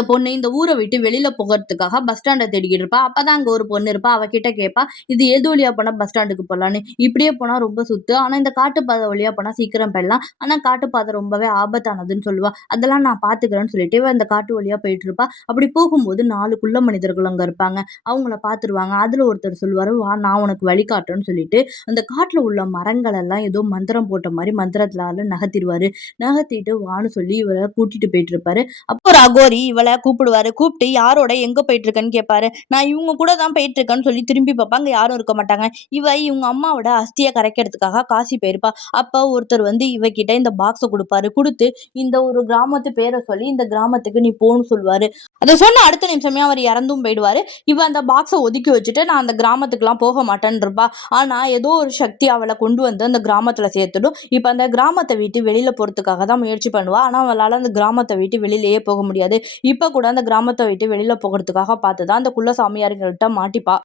இந்த பொண்ணு இந்த ஊரை விட்டு வெளியில போகிறதுக்காக பஸ் ஸ்டாண்டை தேடிக்கிட்டு இருப்பா. அப்பதான் அங்க ஒரு பொண்ணு இருப்பா. அவகிட்ட கேட்பா, இது எது வழியா போனா பஸ் ஸ்டாண்டுக்கு போலான்னு. இப்படியே போனா ரொம்ப சுத்து, ஆனா இந்த காட்டுப்பாதை வழியா போனா சீக்கிரம் போயிடலாம், ஆனா காட்டுப்பாதை ரொம்பவே ஆபத்தானதுன்னு சொல்லுவா. அதெல்லாம் நான் பாத்துக்கிறேன்னு சொல்லிட்டு இவ அந்த காட்டு வழியா போயிட்டு இருப்பா. அப்படி போகும்போது 4 குள்ள மனிதர்கள் அங்க இருப்பாங்க. அவங்கள பாத்துருவாங்க. அதுல ஒருத்தர் சொல்லுவாரு, வா நான் உனக்கு வழிகாட்டுறேன்னு சொல்லிட்டு அந்த காட்டுல உள்ள மரங்கள் எல்லாம் ஏதோ மந்திரம் போட்ட மாதிரி மந்திரத்தால நகர்த்திடுவாரு. நகர்த்திட்டு வான்னு சொல்லி இவரை கூட்டிட்டு போயிட்டு இருப்பாரு. அப்போ ஒரு அகோரி இவளை கூப்பிடுவாரு. கூப்பிட்டு யாரோட எங்க போயிட்டு இருக்கேன்னு கேட்பாரு. நான் இவங்க கூட தான் போயிட்டு இருக்கேன்னு சொல்லி திரும்பி பார்ப்பாங்க. யாரும் இருக்க மாட்டாங்க. இவங்க அம்மாவோட அஸ்தியை கரைக்கிறதுக்காக காசி போயிருப்பா. அப்ப ஒருத்தர் இவகிட்ட இந்த பாக்ஸை கொடுப்பாரு. கொடுத்து இந்த ஒரு கிராமத்து பேரை சொல்லி இந்த கிராமத்துக்கு நீ போன்னு சொல்லுவாரு. அதை சொன்ன அடுத்த நிமிஷமே அவர் இறந்தும் போயிடுவாரு. அந்த பாக்ஸை ஒதுக்கி வச்சுட்டு நான் அந்த கிராமத்துக்குலாம் போக மாட்டேன்னு இருப்பா. ஆனா ஏதோ ஒரு சக்தி அவளை கொண்டு வந்து அந்த கிராமத்துல சேர்த்துடும். இப்ப அந்த கிராமத்தை விட்டு வெளியில போறதுக்காக தான் முயற்சி பண்ணுவா. ஆனா அவளால அந்த கிராமத்தை விட்டு வெளியிலேயே போக முடியாது. இப்ப கூட அந்த கிராமத்தை விட்டு வெளியில போகிறதுக்காக பார்த்துதான் அந்த குள்ள சாமியார்கிட்ட மாட்டிப்பா.